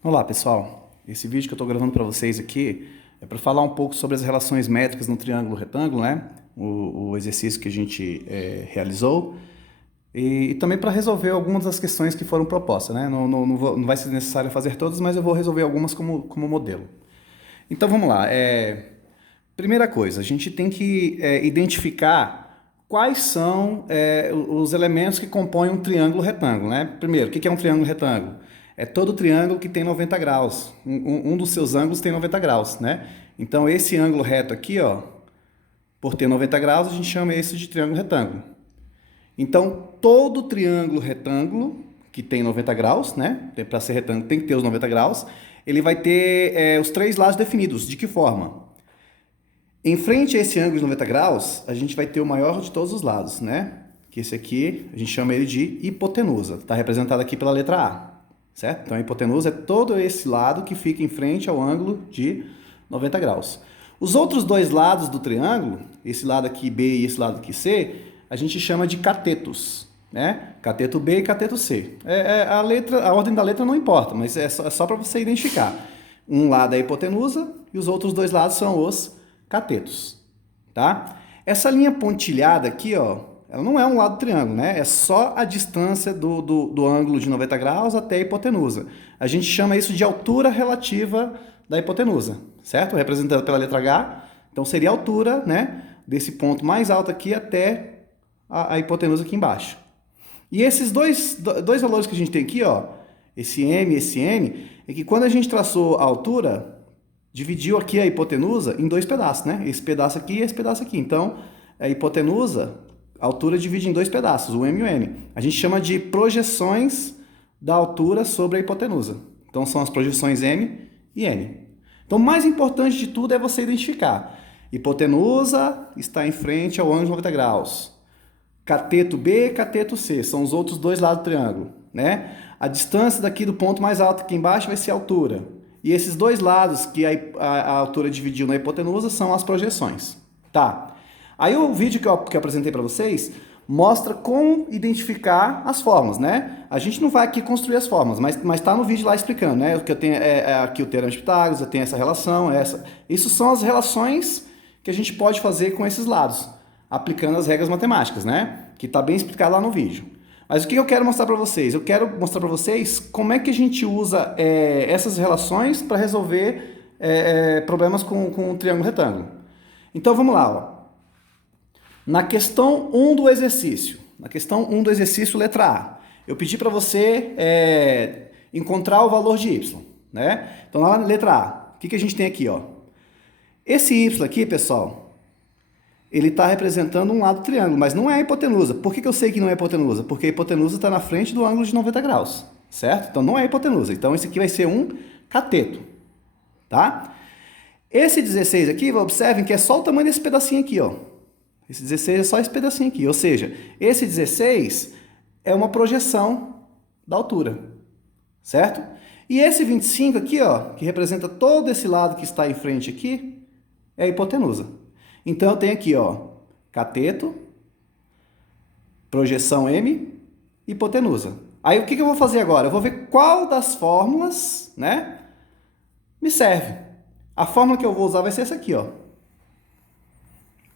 Olá pessoal, esse vídeo que eu estou gravando para vocês aqui é para falar um pouco sobre as relações métricas no triângulo retângulo, né? O exercício que a gente realizou e também para resolver algumas das questões que foram propostas, né? Não vai ser necessário fazer todas, mas eu vou resolver algumas como modelo. Então vamos lá. Primeira coisa, a gente tem que identificar quais são os elementos que compõem um triângulo retângulo, né? Primeiro, o que é um triângulo retângulo? É todo triângulo que tem 90 graus. Um dos seus ângulos tem 90 graus, né? Então, esse ângulo reto aqui, ó, por ter 90 graus, a gente chama esse de triângulo retângulo. Então, todo triângulo retângulo que tem 90 graus, né? Para ser retângulo tem que ter os 90 graus. Ele vai ter os três lados definidos. De que forma? Em frente a esse ângulo de 90 graus, a gente vai ter o maior de todos os lados, né? Que esse aqui, a gente chama ele de hipotenusa. Está representado aqui pela letra A, certo? Então, a hipotenusa é todo esse lado que fica em frente ao ângulo de 90 graus. Os outros dois lados do triângulo, esse lado aqui B e esse lado aqui C, a gente chama de catetos, né? Cateto B e cateto C. A ordem da letra não importa, mas é só para você identificar. Um lado é a hipotenusa e os outros dois lados são os catetos, tá? Essa linha pontilhada aqui, ó, ela não é um lado do triângulo, né? É só a distância do ângulo de 90 graus até a hipotenusa. A gente chama isso de altura relativa da hipotenusa, certo? Representado pela letra H. Então, seria a altura, né, desse ponto mais alto aqui até a hipotenusa aqui embaixo. E esses dois valores que a gente tem aqui, ó, esse M e esse N, é que quando a gente traçou a altura, dividiu aqui a hipotenusa em dois pedaços, né? Esse pedaço aqui e esse pedaço aqui. Então, a hipotenusa, a altura divide em dois pedaços, o M e o N. A gente chama de projeções da altura sobre a hipotenusa. Então, são as projeções M e N. Então, o mais importante de tudo é você identificar. Hipotenusa está em frente ao ângulo de 90 graus. Cateto B e cateto C são os outros dois lados do triângulo, né? A distância daqui do ponto mais alto aqui embaixo vai ser a altura. E esses dois lados que a altura dividiu na hipotenusa são as projeções. Tá. Aí o vídeo que eu apresentei para vocês mostra como identificar as formas, né? A gente não vai aqui construir as formas, mas tá no vídeo lá explicando, né? O que eu tenho aqui o teorema de Pitágoras, eu tenho essa relação, essa. Isso são as relações que a gente pode fazer com esses lados, aplicando as regras matemáticas, né? Que está bem explicado lá no vídeo. Mas o que eu quero mostrar para vocês? Eu quero mostrar para vocês como é que a gente usa essas relações para resolver problemas com um triângulo retângulo. Então vamos lá, ó. Na questão 1 do exercício, letra A, eu pedi para você encontrar o valor de y, né? Então lá na letra A, o que a gente tem aqui, ó? Esse y aqui, pessoal, ele está representando um lado do triângulo, mas não é a hipotenusa. Por que eu sei que não é a hipotenusa? Porque a hipotenusa está na frente do ângulo de 90 graus, certo? Então não é a hipotenusa. Então esse aqui vai ser um cateto, tá? Esse 16 aqui, observem que é só o tamanho desse pedacinho aqui, ó. Esse 16 é só esse pedacinho aqui, ou seja, esse 16 é uma projeção da altura, certo? E esse 25 aqui, ó, que representa todo esse lado que está em frente aqui, é a hipotenusa. Então, eu tenho aqui, ó, cateto, projeção M, hipotenusa. Aí, o que eu vou fazer agora? Eu vou ver qual das fórmulas, né, me serve. A fórmula que eu vou usar vai ser essa aqui, ó.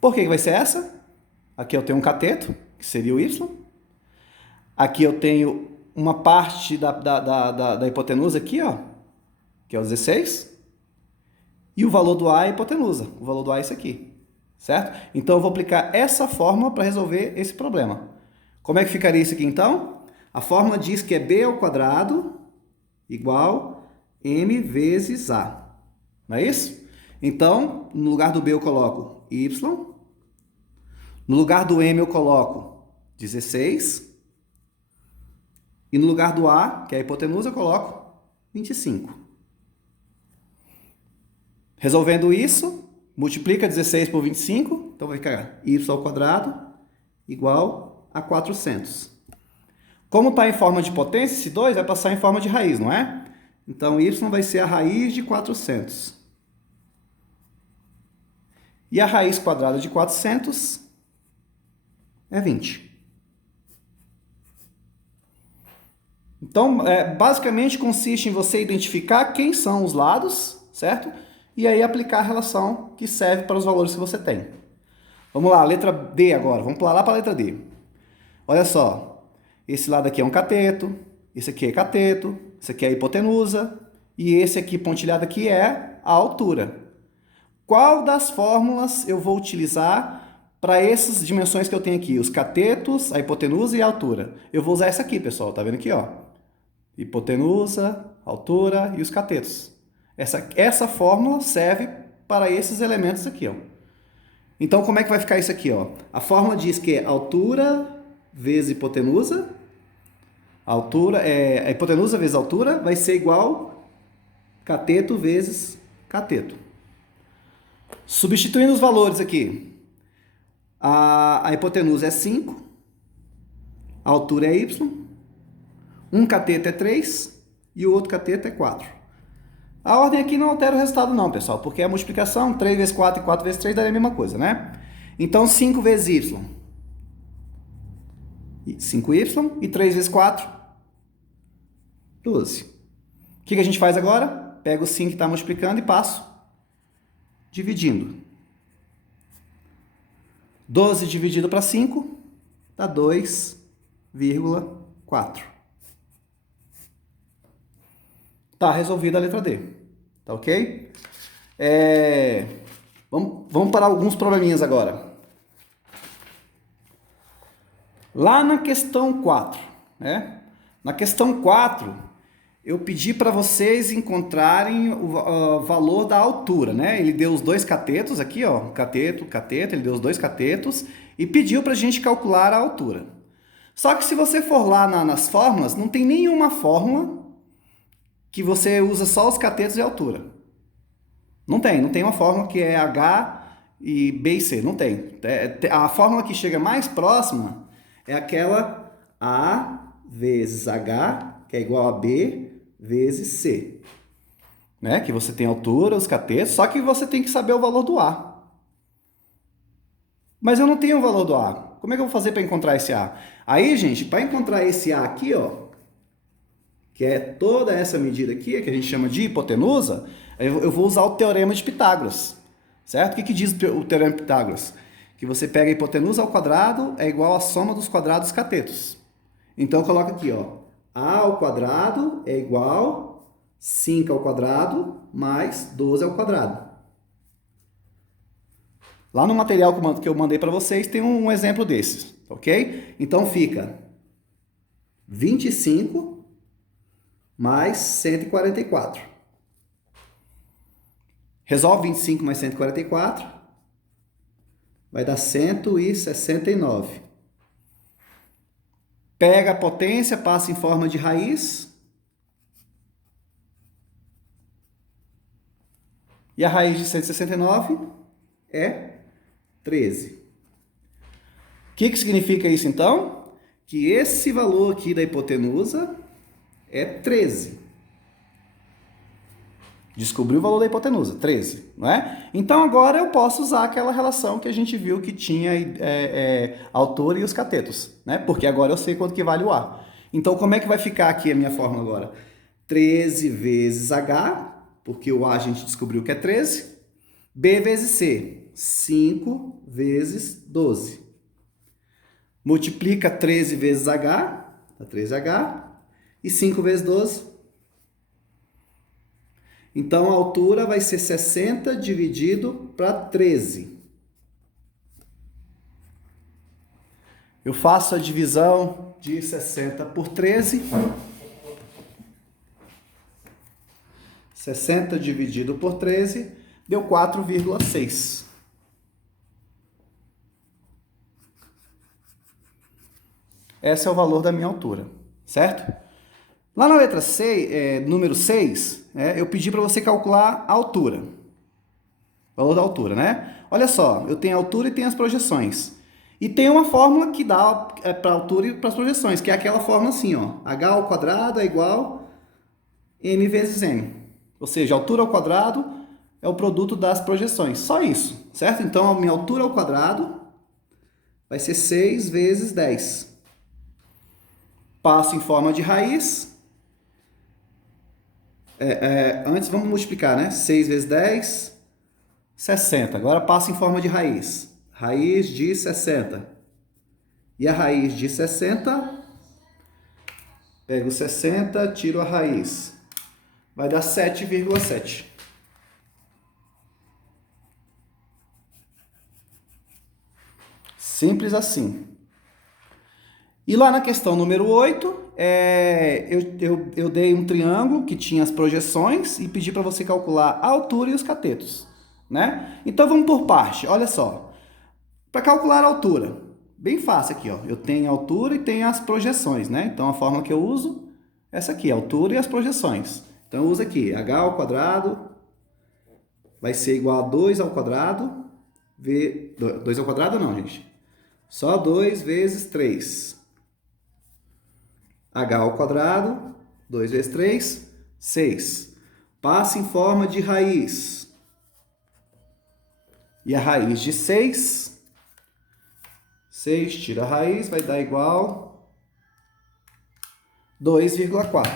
Por que vai ser essa? Aqui eu tenho um cateto, que seria o Y. Aqui eu tenho uma parte da hipotenusa aqui, ó, que é o 16. E o valor do A é a hipotenusa. O valor do A é esse aqui. Certo? Então, eu vou aplicar essa fórmula para resolver esse problema. Como é que ficaria isso aqui, então? A fórmula diz que é b ao quadrado igual m vezes a. Não é isso? Então, no lugar do b eu coloco y. No lugar do m eu coloco 16. E no lugar do a, que é a hipotenusa, eu coloco 25. Resolvendo isso, multiplica 16 por 25, então vai ficar y ao quadrado igual a 400. Como está em forma de potência, esse 2 vai passar em forma de raiz, não é? Então, y vai ser a raiz de 400. E a raiz quadrada de 400 é 20. Então, basicamente consiste em você identificar quem são os lados, certo? E aí aplicar a relação que serve para os valores que você tem. Vamos lá, letra D agora. Vamos pular lá para a letra D. Olha só, esse lado aqui é um cateto, esse aqui é cateto, esse aqui é a hipotenusa, e esse aqui pontilhado aqui é a altura. Qual das fórmulas eu vou utilizar para essas dimensões que eu tenho aqui? Os catetos, a hipotenusa e a altura. Eu vou usar essa aqui, pessoal, tá vendo aqui, ó? Hipotenusa, altura e os catetos. Essa fórmula serve para esses elementos aqui, ó. Então, como é que vai ficar isso aqui, ó? A fórmula diz que é altura vezes hipotenusa, a hipotenusa vezes altura vai ser igual cateto vezes cateto. Substituindo os valores aqui, a hipotenusa é 5, a altura é y, um cateto é 3 e o outro cateto é 4. A ordem aqui não altera o resultado não, pessoal, porque a multiplicação 3 vezes 4 e 4 vezes 3 daria a mesma coisa, né? Então 5 vezes y, 5y, e 3 vezes 4, 12. O que a gente faz agora? Pega o 5 que está multiplicando e passo dividindo. 12 dividido para 5 dá 2,4. Tá resolvida a letra D. Tá ok? Vamos para alguns probleminhas agora. Lá na questão 4, né? Na questão 4, eu pedi para vocês encontrarem o valor da altura, né? Ele deu os dois catetos aqui, ó, cateto, cateto, ele deu os dois catetos e pediu para a gente calcular a altura. Só que se você for lá nas fórmulas, não tem nenhuma fórmula que você usa só os catetos e a altura. Não tem uma fórmula que é H e B e C, não tem. A fórmula que chega mais próxima é aquela A vezes H, que é igual a B vezes C. Né? Que você tem a altura, os catetos, só que você tem que saber o valor do A. Mas eu não tenho o valor do A. Como é que eu vou fazer para encontrar esse A? Aí, gente, para encontrar esse A aqui, ó, que é toda essa medida aqui, que a gente chama de hipotenusa, eu vou usar o teorema de Pitágoras, certo? O que diz o teorema de Pitágoras? Que você pega a hipotenusa ao quadrado é igual à soma dos quadrados catetos. Então, coloca aqui, ó, A ao quadrado é igual 5 ao quadrado mais 12 ao quadrado. Lá no material que eu mandei para vocês tem um exemplo desses, ok? Então, fica 25 mais 144. Resolve 25 mais 144. Vai dar 169. Pega a potência, passa em forma de raiz. E a raiz de 169 é 13. O que significa isso, então? Que esse valor aqui da hipotenusa é 13. Descobri o valor da hipotenusa, 13, não é? Então agora eu posso usar aquela relação que a gente viu que tinha a altura e os catetos, né? Porque agora eu sei quanto que vale o A. Então como é que vai ficar aqui a minha fórmula agora? 13 vezes H, porque o A a gente descobriu que é 13, B vezes C, 5 vezes 12. Multiplica 13 vezes H, dá 13H, e 5 vezes 12. Então, a altura vai ser 60 dividido para 13. Eu faço a divisão de 60 por 13. 60 dividido por 13 deu 4,6. Esse é o valor da minha altura, certo? Lá na letra C, número 6, eu pedi para você calcular a altura. O valor da altura, né? Olha só, eu tenho a altura e tenho as projeções. E tem uma fórmula que dá para a altura e para as projeções, que é aquela fórmula assim, ó. H ao quadrado é igual M vezes M. Ou seja, a altura ao quadrado é o produto das projeções. Só isso, certo? Então, a minha altura ao quadrado vai ser 6 vezes 10. Passo em forma de raiz. Antes vamos multiplicar, né? 6 vezes 10, 60. Agora passa em forma de raiz. Raiz de 60. E a raiz de 60, pego o 60, tiro a raiz. Vai dar 7,7. Simples assim. E lá na questão número 8, eu dei um triângulo que tinha as projeções e pedi para você calcular a altura e os catetos, né? Então vamos por parte, olha só. Para calcular a altura, bem fácil aqui, ó. Eu tenho a altura e tenho as projeções, né? Então a fórmula que eu uso é essa aqui, a altura e as projeções. Então eu uso aqui, h ao quadrado vai ser igual a 2 ao quadrado, 2 ao quadrado não, gente. Só 2 vezes 3. H ao quadrado, 2 vezes 3, 6. Passa em forma de raiz. E a raiz de 6, 6 tira a raiz, vai dar igual 2,4.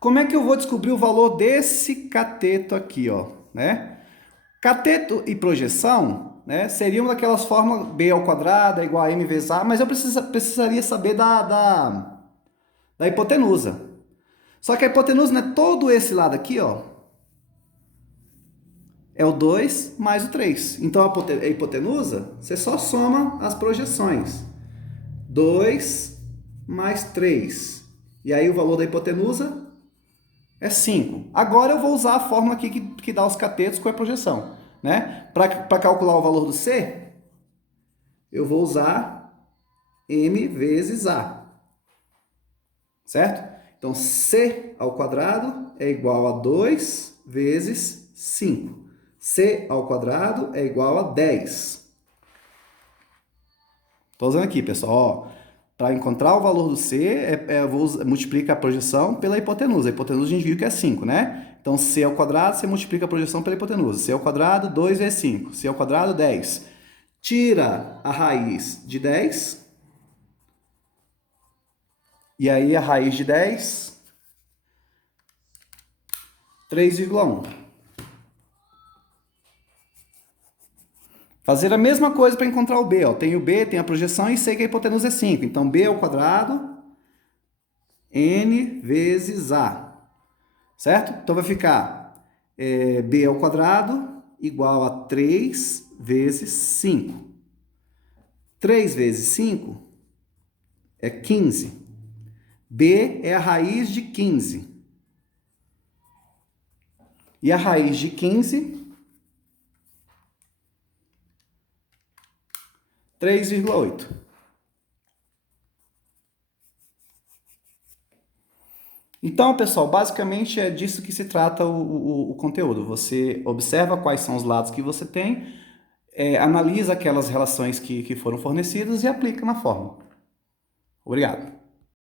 Como é que eu vou descobrir o valor desse cateto aqui, ó, né? Cateto e projeção, né, seriam daquelas fórmulas b ao quadrado é igual a m vezes a, mas eu precisaria saber da hipotenusa. Só que a hipotenusa não é todo esse lado aqui, ó. É o 2 mais o 3. Então a hipotenusa, você só soma as projeções. 2 mais 3. E aí o valor da hipotenusa é 5. Agora eu vou usar a fórmula aqui que dá os catetos com a projeção, né? Para calcular o valor do C, eu vou usar m vezes a, certo? Então, C ao quadrado é igual a 2 vezes 5. C ao quadrado é igual a 10. Estou usando aqui, pessoal, ó. Para encontrar o valor do C, eu vou multiplicar a projeção pela hipotenusa. A hipotenusa a gente viu que é 5, né? Então, C ao quadrado, você multiplica a projeção pela hipotenusa. C ao quadrado, 2 vezes 5. C ao quadrado, 10. Tira a raiz de 10. E aí, a raiz de 10, 3,1. Fazer a mesma coisa para encontrar o B. Ó. Tem o B, tem a projeção e sei que a hipotenusa é 5. Então, B ao quadrado, N vezes A. Certo? Então, vai ficar B ao quadrado igual a 3 vezes 5. 3 vezes 5 é 15. B é a raiz de 15. E a raiz de 15... 3,8. Então, pessoal, basicamente é disso que se trata o conteúdo. Você observa quais são os lados que você tem, analisa aquelas relações que foram fornecidas e aplica na fórmula. Obrigado.